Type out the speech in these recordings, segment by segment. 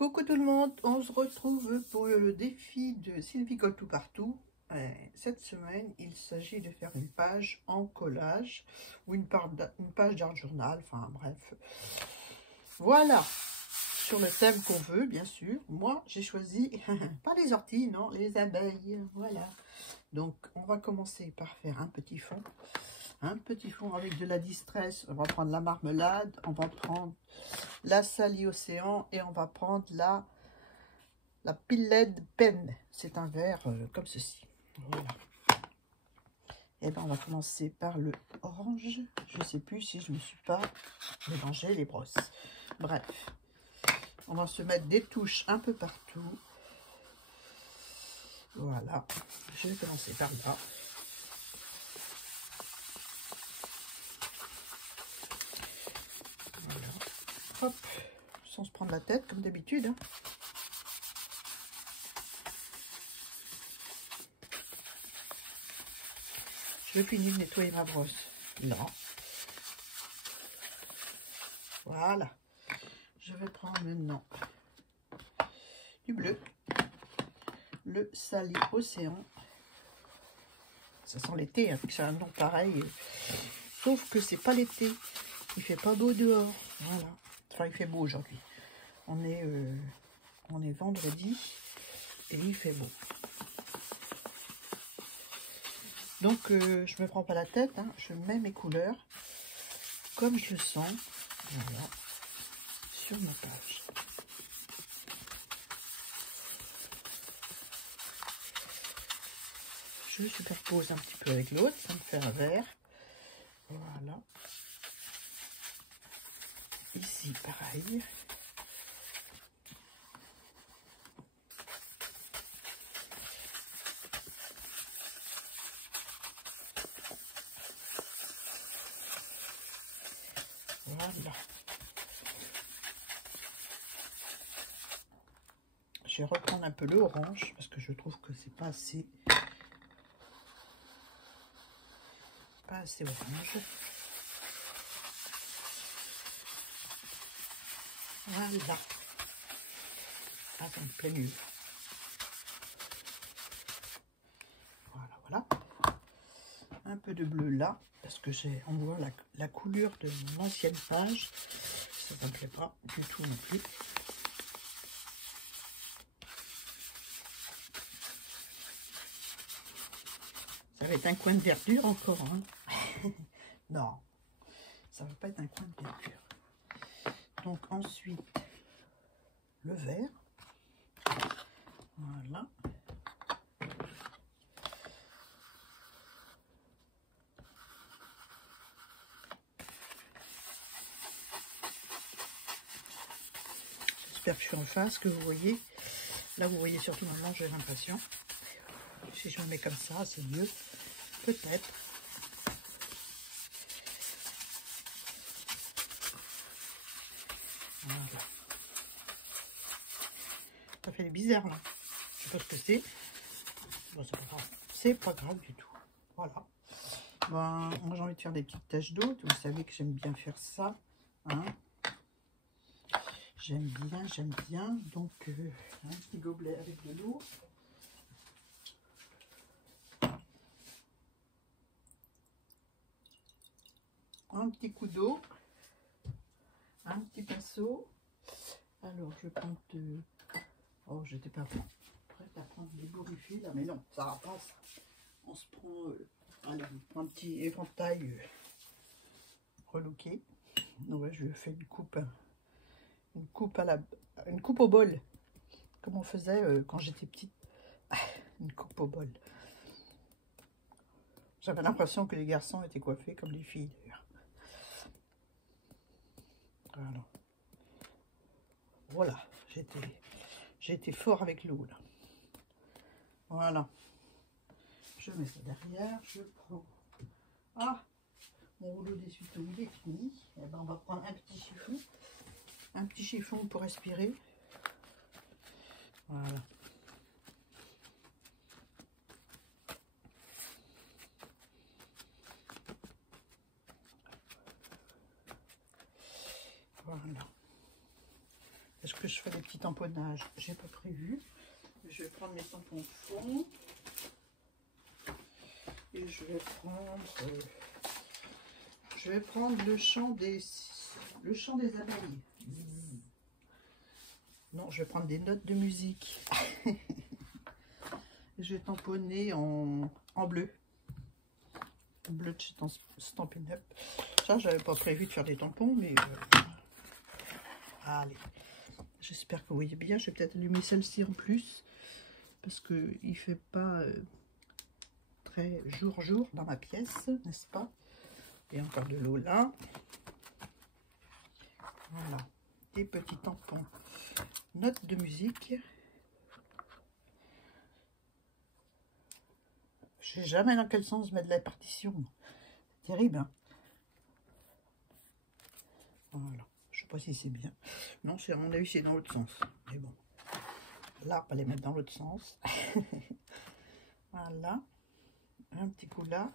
Coucou tout le monde, on se retrouve pour le défi de Sylvie Colle Tout Partout. Cette semaine, il s'agit de faire une page en collage ou une page d'art journal, enfin bref. Voilà, sur le thème qu'on veut, bien sûr. Moi, j'ai choisi, pas les orties, non, les abeilles, voilà. Donc, on va commencer par faire un petit fond. Un petit fond avec de la distress. On va prendre la marmelade, on va prendre la Sally Océan et on va prendre la Piled Pen. C'est un verre comme ceci. Voilà. Et ben on va commencer par le orange. Je sais plus si je me suis pas mélangé les brosses. Bref, on va se mettre des touches un peu partout. Voilà. Je vais commencer par là. Voilà. Hop, sans se prendre la tête comme d'habitude. Hein. Je finis de nettoyer ma brosse. Là. Voilà. Je vais prendre maintenant du bleu. Le Sally Océan. Ça sent l'été, hein, c'est un nom pareil. Sauf que c'est pas l'été. Il fait pas beau dehors. Voilà. Enfin, il fait beau aujourd'hui. On est vendredi et il fait beau. Donc, je me prends pas la tête. Hein, je mets mes couleurs comme je le sens. Voilà. Sur ma page. Je superpose un petit peu avec l'autre. Ça me fait un vert. Voilà. Ici, pareil. Voilà. Je vais reprendre un peu le orange parce que je trouve que c'est pas assez orange. Voilà. Attends, plein mur. Voilà, voilà. Un peu de bleu là, parce que on voit la couleur de mon ancienne page. Ça ne me plaît pas du tout non plus. Ça va être un coin de verdure encore. Hein. Non, ça va pas être un coin de verdure. Donc ensuite, le vert. Voilà. J'espère que je suis en face, que vous voyez. Là, vous voyez surtout maintenant, j'ai l'impression. Si je me mets comme ça, c'est mieux. Peut-être. Voilà. Ça fait bizarre, là. Je sais pas ce que c'est. Bon, c'est pas grave. C'est pas grave du tout. Voilà. Ben, moi, j'ai envie de faire des petites taches d'eau. Vous savez que j'aime bien faire ça. Hein. J'aime bien. Donc, un petit gobelet avec de l'eau. Un petit coup d'eau. Un petit pinceau. Alors, je prends de... Oh, j'étais pas prête à prendre des bourrifies, là. Mais non, ça va pas, ça. On se prend... allez, on prend un petit éventail relooké. Donc, ouais, je fais une coupe au bol. Comme on faisait quand j'étais petite. Une coupe au bol. J'avais l'impression que les garçons étaient coiffés comme les filles, d'ailleurs. Voilà, j'ai été fort avec l'eau, là. Voilà. Je mets ça derrière, je prends... Ah, mon rouleau d'essuie-tout, il est fini. Et ben, on va prendre un petit chiffon. Un petit chiffon pour respirer. Voilà. Voilà. Est-ce que je fais des petits tamponnages? J'ai pas prévu. Je vais prendre mes tampons fond. Et je vais prendre le chant des abeilles. Non, je vais prendre des notes de musique. Je vais tamponner en bleu. Bleu de chez Stampin' Up. Ça, j'avais pas prévu de faire des tampons, mais allez. J'espère que vous voyez bien. Je vais peut-être allumer celle-ci en plus. Parce que il fait pas très jour dans ma pièce, n'est-ce pas? Et encore de l'eau là. Voilà. Des petits tampons. Notes de musique. Je sais jamais dans quel sens mettre la partition. C'est terrible, hein? Voilà. Je sais pas si c'est bien. Non, à mon avis, c'est dans l'autre sens. Mais bon. Là, on va les mettre dans l'autre sens. Voilà. Un petit coup là.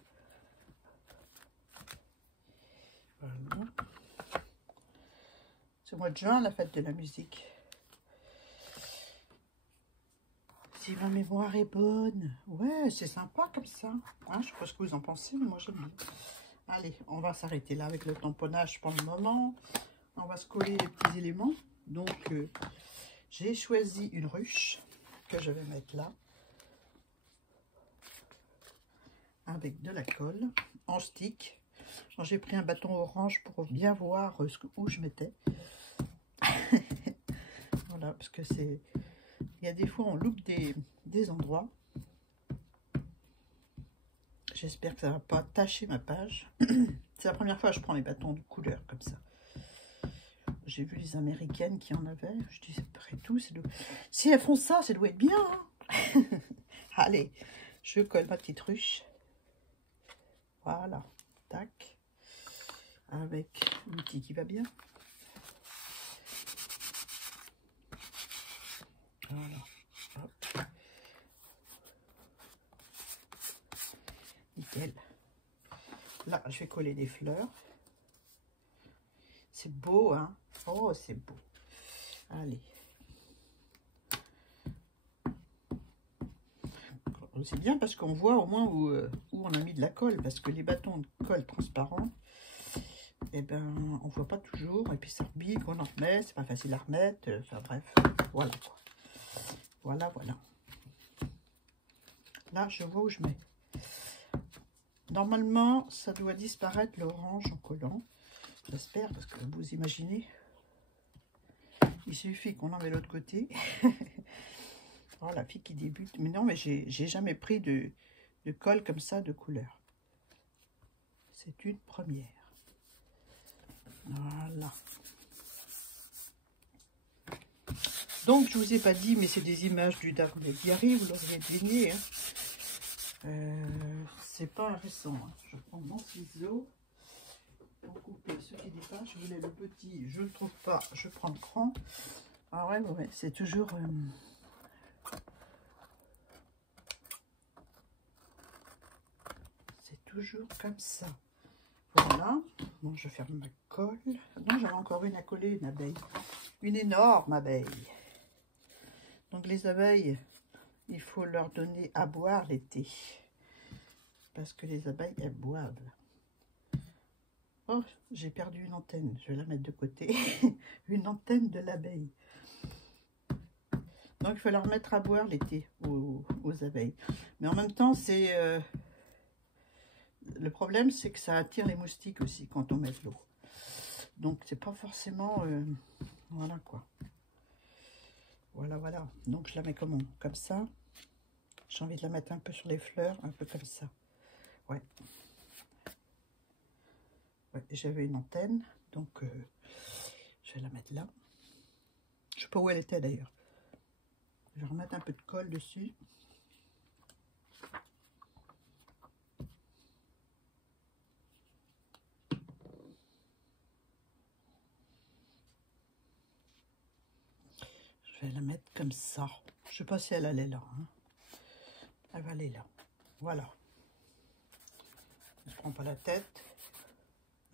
Voilà. C'est au mois de juin, la fête de la musique. Si ma mémoire est bonne. Ouais, c'est sympa comme ça. Hein, je sais pas ce que vous en pensez, mais moi j'aime bien. Allez, on va s'arrêter là avec le tamponnage pour le moment. On va se coller les petits éléments. Donc, j'ai choisi une ruche que je vais mettre là. Avec de la colle en stick. J'ai pris un bâton orange pour bien voir où je mettais. Voilà, parce que c'est... Il y a des fois, on loupe des endroits. J'espère que ça ne va pas tacher ma page. C'est la première fois que je prends les bâtons de couleur comme ça. J'ai vu les américaines qui en avaient. Je dis, après tout, si elles font ça, ça doit être bien. Hein. Allez, je colle ma petite ruche. Voilà, tac. Avec l'outil qui va bien. Voilà. Hop. Nickel. Là, je vais coller des fleurs. C'est beau, hein? Oh, c'est beau. Allez. C'est bien parce qu'on voit au moins où on a mis de la colle. Parce que les bâtons de colle transparents, eh ben, on voit pas toujours. Et puis ça rebique, on en remet. C'est pas facile à remettre. Enfin bref, voilà quoi. Voilà, voilà. Là, je vois où je mets. Normalement, ça doit disparaître l'orange en collant. J'espère, parce que vous imaginez, il suffit qu'on en met l'autre côté. Oh, la fille qui débute. Mais non, mais j'ai jamais pris de colle comme ça de couleur. C'est une première. Voilà. Donc, je vous ai pas dit, mais c'est des images du Dark Diary, vous l'auriez deviné. Hein. C'est pas récent. Hein. Je prends mon ciseau pour couper ce qui dépasse. Je voulais le petit, je ne le trouve pas. Je prends le grand. Ah ouais, ouais, c'est toujours... c'est toujours comme ça. Voilà. Bon, je ferme ma colle. Non, j'avais encore une à coller, une abeille. Une énorme abeille. Donc les abeilles, il faut leur donner à boire l'été. Parce que les abeilles, elles boivent. Oh, j'ai perdu une antenne. Je vais la mettre de côté. Une antenne de l'abeille. Donc, il faut leur mettre à boire l'été aux abeilles. Mais en même temps, c'est... le problème, c'est que ça attire les moustiques aussi quand on met de l'eau. Donc, c'est pas forcément... voilà, quoi. Voilà, voilà. Donc, je la mets comme ça. J'ai envie de la mettre un peu sur les fleurs, un peu comme ça. Ouais. Ouais, j'avais une antenne, donc je vais la mettre là. Je sais pas où elle était d'ailleurs. Je vais remettre un peu de colle dessus. Je vais la mettre comme ça. Je sais pas si elle allait là. Hein. Elle va aller là. Voilà. Je prends pas la tête.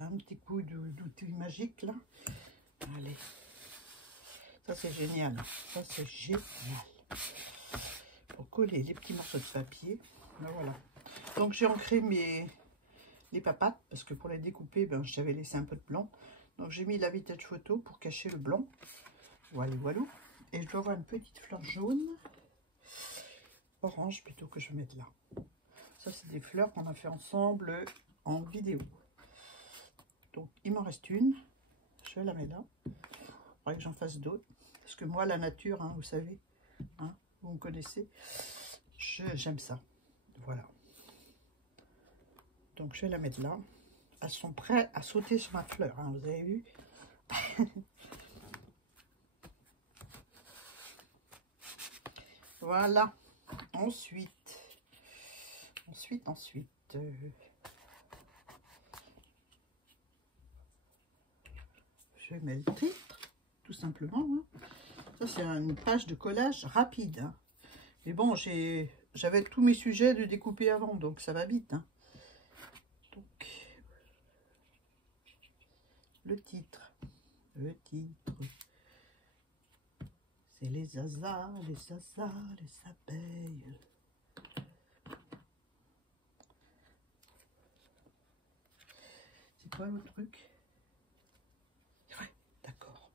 Un petit coup d'outil magique là. Allez. Ça, c'est génial. Ça, c'est génial. Pour coller les petits morceaux de papier. Ben voilà. Donc, j'ai ancré les papates, parce que pour les découper, ben, j'avais laissé un peu de blanc. Donc, j'ai mis la vintage photo pour cacher le blanc. Voilà, voilà. Et je dois avoir une petite fleur jaune. Orange, plutôt, que je vais mettre là. Ça, c'est des fleurs qu'on a fait ensemble en vidéo. Donc, il m'en reste une. Je la mets là. Il faudrait que j'en fasse d'autres. Parce que moi, la nature, hein, vous savez, hein, vous me connaissez, j'aime ça. Voilà. Donc, je vais la mettre là. Elles sont prêtes à sauter sur ma fleur, hein, vous avez vu. Voilà. Ensuite, je mets le titre, tout simplement. Hein. Ça, c'est une page de collage rapide. Hein. Mais bon, j'avais tous mes sujets de découper avant, donc ça va vite. Hein. Donc, le titre, c'est les asas, les abeilles. C'est quoi le truc? Ouais, d'accord.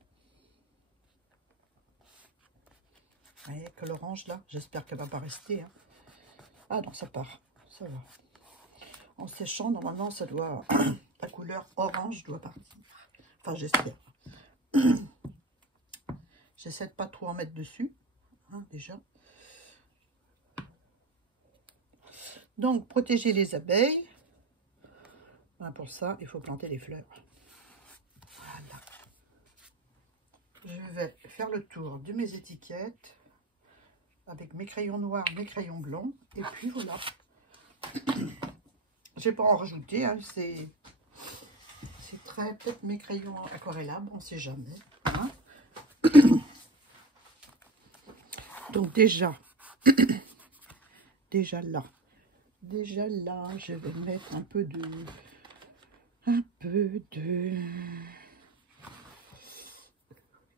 Vous voyez que l'orange là, j'espère qu'elle va pas rester. Hein. Ah non, ça part, ça va. En séchant, normalement, ça doit, la couleur orange doit partir. Enfin, j'espère. J'essaie de pas trop en mettre dessus, hein, déjà. Donc, protéger les abeilles. Ben, pour ça, il faut planter les fleurs. Voilà. Je vais faire le tour de mes étiquettes avec mes crayons noirs, mes crayons blancs. Et puis, voilà. Je vais pas en rajouter, hein, c'est très... Peut-être mes crayons aquarellables, on ne sait jamais. Hein. Donc déjà là, je vais mettre un peu de...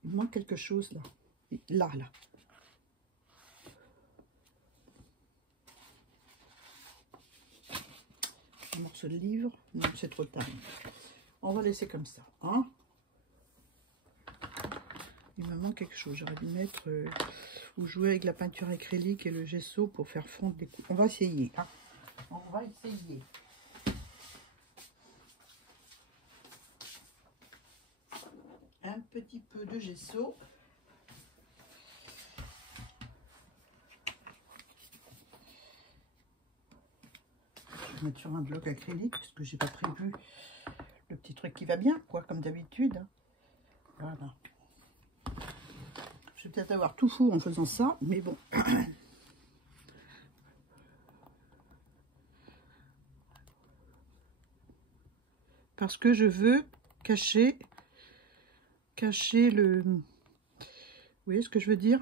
Il manque quelque chose là. Là. Un morceau de livre. Non, c'est trop tard. On va laisser comme ça. Hein. Il me manque quelque chose. J'aurais dû mettre ou jouer avec la peinture acrylique et le gesso pour faire fondre les coups. On va essayer. Hein. On va essayer. Un petit peu de gesso. Je vais mettre sur un bloc acrylique parce que j'ai pas prévu le petit truc qui va bien, quoi, comme d'habitude. Voilà. Je vais peut-être avoir tout fou en faisant ça, mais bon. Parce que je veux cacher le... Vous voyez ce que je veux dire?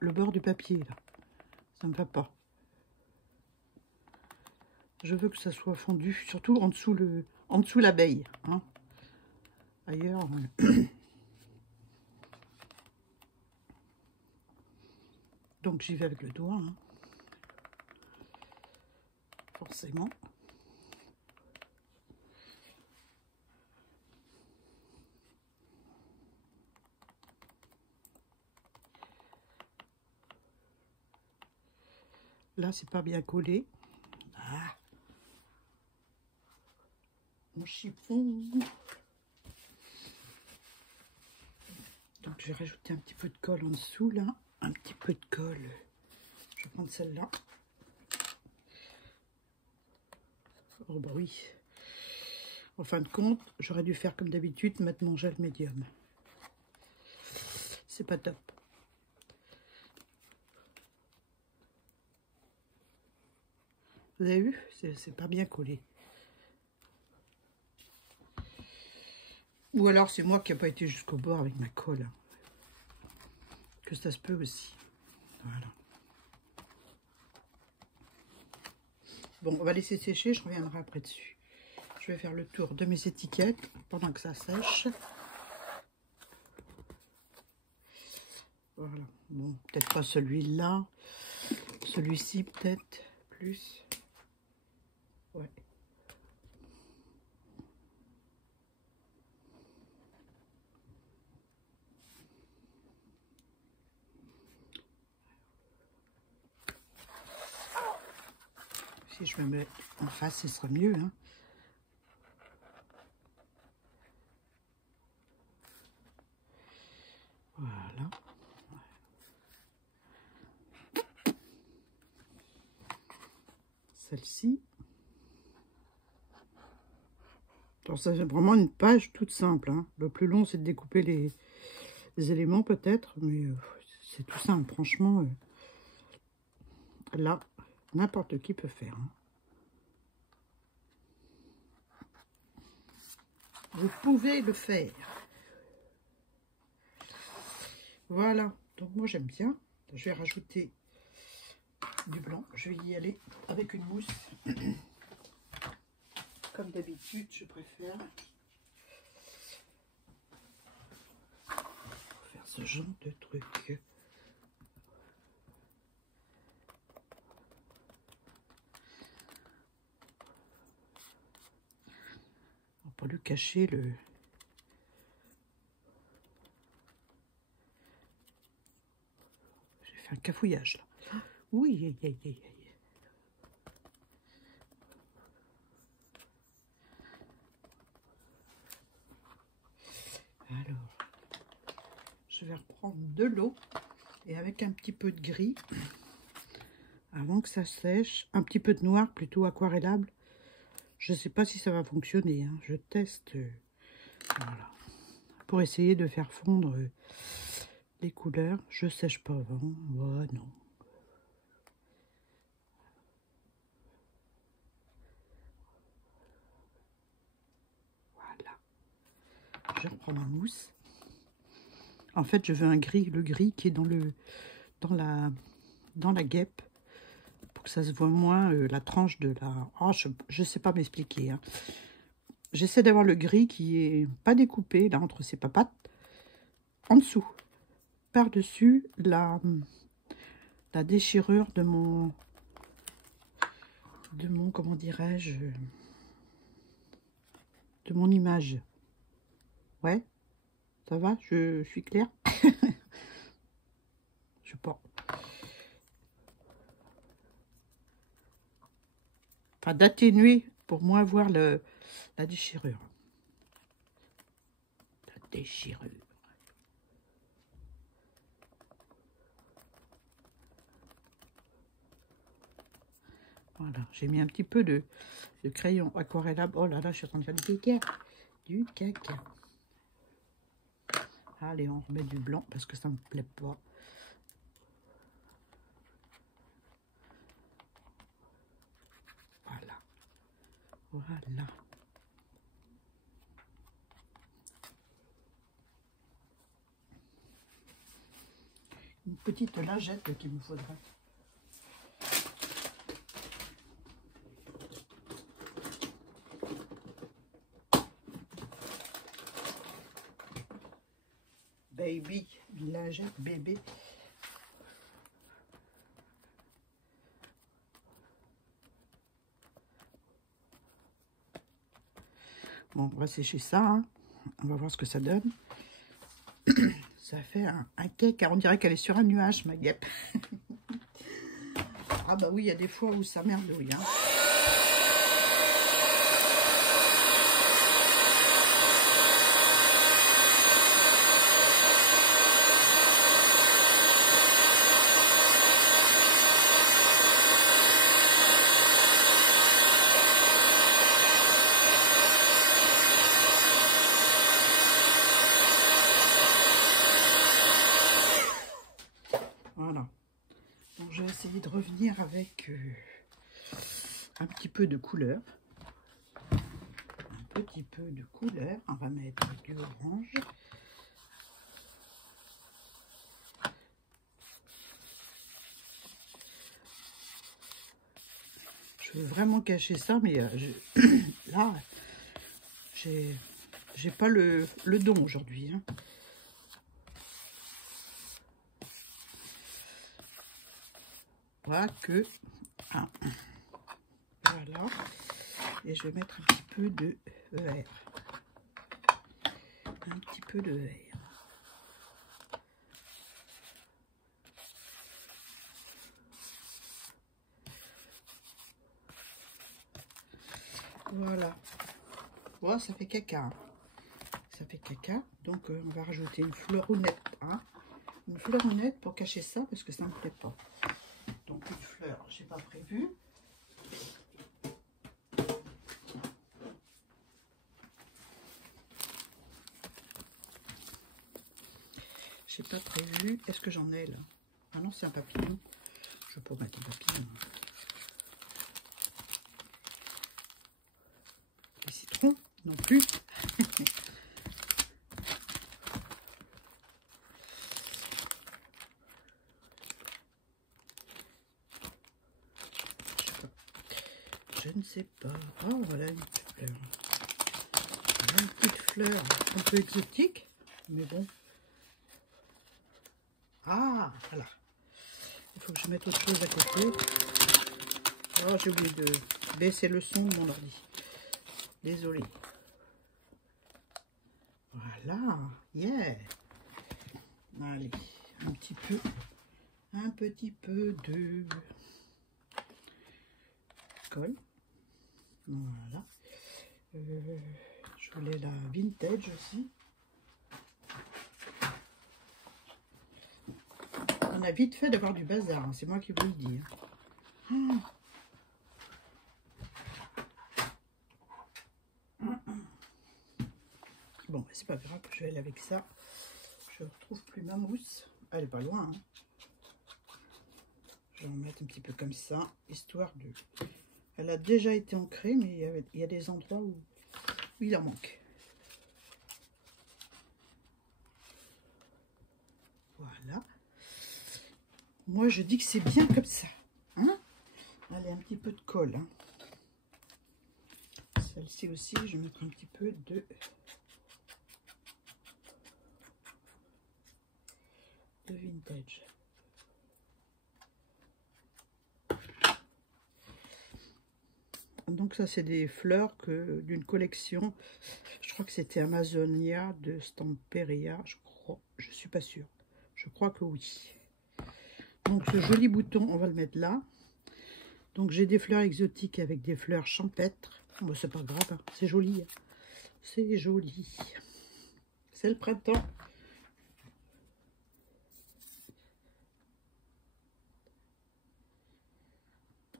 Le bord du papier, là. Ça ne me va pas. Je veux que ça soit fondu, surtout en dessous l'abeille. Hein. Ailleurs... Donc j'y vais avec le doigt, hein. Forcément. Là, c'est pas bien collé. Ah. Mon chiffon. Donc je vais rajouter un petit peu de colle en dessous, là. Un petit peu de colle. Je vais prendre celle-là. Oh bah oui. En fin de compte, j'aurais dû faire comme d'habitude, mettre mon gel médium. C'est pas top. Vous avez vu? C'est pas bien collé. Ou alors c'est moi qui n'ai pas été jusqu'au bord avec ma colle. Que ça se peut aussi. Voilà. Bon, on va laisser sécher, je reviendrai après dessus. Je vais faire le tour de mes étiquettes pendant que ça sèche. Voilà. Bon, peut-être pas celui-là. Celui-ci, peut-être plus. Ouais. Si je me mets en face, ce sera mieux, hein. Voilà. Celle-ci. C'est vraiment une page toute simple, hein. Le plus long, c'est de découper les éléments peut-être, mais c'est tout simple. Franchement, là, n'importe qui peut faire, hein. Vous pouvez le faire. Voilà. Donc moi, j'aime bien. Je vais rajouter du blanc. Je vais y aller avec une mousse. Comme d'habitude, je préfère faire ce genre de truc. On va pas lui cacher le... J'ai fait un cafouillage là. Oui, aïe, aïe, aïe, aïe. Alors, je vais reprendre de l'eau et avec un petit peu de gris, avant que ça sèche, un petit peu de noir plutôt aquarellable. Je ne sais pas si ça va fonctionner, hein. Je teste, voilà, pour essayer de faire fondre les couleurs. Je sèche pas avant, ouais, non. Voilà, je reprends ma mousse. En fait, je veux un gris, le gris qui est dans la guêpe, pour que ça se voit moins la tranche de la... Oh, je sais pas m'expliquer, hein. J'essaie d'avoir le gris qui est pas découpé, là, entre ses papates, en dessous. Par-dessus, la déchirure de mon comment dirais-je, de mon image. Ouais, ça va, je suis claire. Je sais pas. Enfin, d'atténuer pour moins voir la déchirure. La déchirure. Voilà, j'ai mis un petit peu de crayon aquarellable. Oh là là, je suis en train de faire du caca. Du caca. Allez, on remet du blanc parce que ça me plaît pas. Voilà. Voilà. Une petite lingette qu'il me faudrait. Baby, une lingette bébé. Bon, on va sécher ça, hein. On va voir ce que ça donne. Ça fait un cake, on dirait qu'elle est sur un nuage, ma guêpe. Ah bah oui, il y a des fois où ça merdouille, hein. Voilà. Donc je vais essayer de revenir avec un petit peu de couleur. Un petit peu de couleur. On va mettre du orange. Je veux vraiment cacher ça, mais là, j'ai pas le don aujourd'hui, hein. pas que... Ah. Voilà. Et je vais mettre un petit peu de vert. Un petit peu de vert. Voilà. Bon, ça fait caca. Ça fait caca. Donc, on va rajouter une fleuronnette. Hein. Une fleuronnette pour cacher ça, parce que ça ne me plaît pas. Donc, une fleur, j'ai pas prévu. J'ai pas prévu. Est-ce que j'en ai là? Ah non, c'est un papillon. Je vais pas mettre un papillon. Les citrons non plus. Je ne sais pas. Oh, voilà une petite fleur. Voilà une petite fleur un peu exotique, mais bon. Ah, voilà. Il faut que je mette autre chose à côté. Oh, j'ai oublié de baisser le son de mon ordi. Désolée. Voilà. Yeah. Allez, un petit peu de colle. Voilà. Je voulais la vintage aussi. On a vite fait d'avoir du bazar, hein, c'est moi qui vous le dis. Hein. Bon, c'est pas grave, je vais aller avec ça. Je retrouve plus ma mousse. Elle est pas loin. Hein. Je vais en mettre un petit peu comme ça, histoire de... Elle a déjà été ancrée, mais il y a des endroits où il en manque. Voilà. Moi, je dis que c'est bien comme ça. Hein? Allez, un petit peu de colle. Hein. Celle-ci aussi, je vais mettre un petit peu de vintage. Donc ça, c'est des fleurs d'une collection. Je crois que c'était Amazonia de Stamperia. Je suis pas sûre. Je crois que oui. Donc ce joli bouton, on va le mettre là. Donc j'ai des fleurs exotiques avec des fleurs champêtres. Bon, c'est pas grave, hein. C'est joli. Hein. C'est joli. C'est le printemps.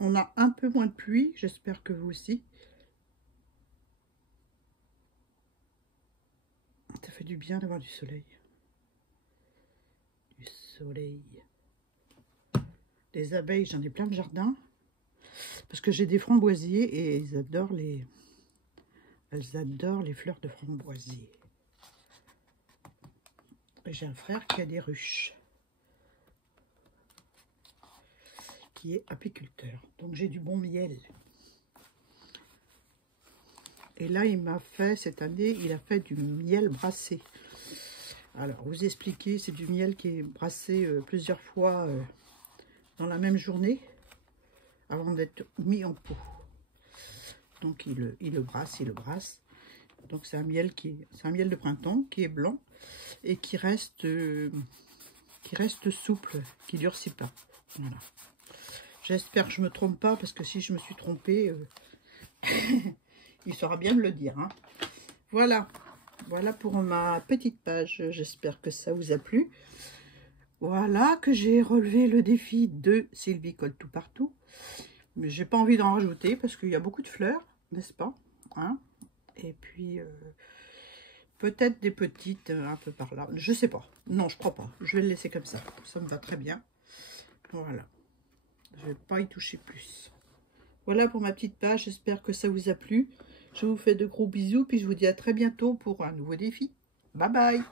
On a un peu moins de pluie, j'espère que vous aussi. Ça fait du bien d'avoir du soleil. Du soleil. Les abeilles, j'en ai plein de jardin. Parce que j'ai des framboisiers et elles adorent les fleurs de framboisier. J'ai un frère qui a des ruches. Qui est apiculteur. Donc j'ai du bon miel. Et là, il m'a fait, cette année, il a fait du miel brassé. Alors, vous expliquer, c'est du miel qui est brassé plusieurs fois dans la même journée, avant d'être mis en pot. Donc, il le brasse. Donc, c'est un miel de printemps qui est blanc et qui reste souple, qui ne durcit pas. Voilà. J'espère que je ne me trompe pas, parce que si je me suis trompée, il saura bien me le dire. Hein. Voilà. Voilà pour ma petite page. J'espère que ça vous a plu. Voilà que j'ai relevé le défi de Sylvie Colle Tout Partout. Mais j'ai pas envie d'en rajouter parce qu'il y a beaucoup de fleurs, n'est-ce pas? Hein? Et puis, peut-être des petites un peu par là. Je sais pas. Non, je crois pas. Je vais le laisser comme ça. Ça me va très bien. Voilà. Je vais pas y toucher plus. Voilà pour ma petite page. J'espère que ça vous a plu. Je vous fais de gros bisous. Puis je vous dis à très bientôt pour un nouveau défi. Bye bye.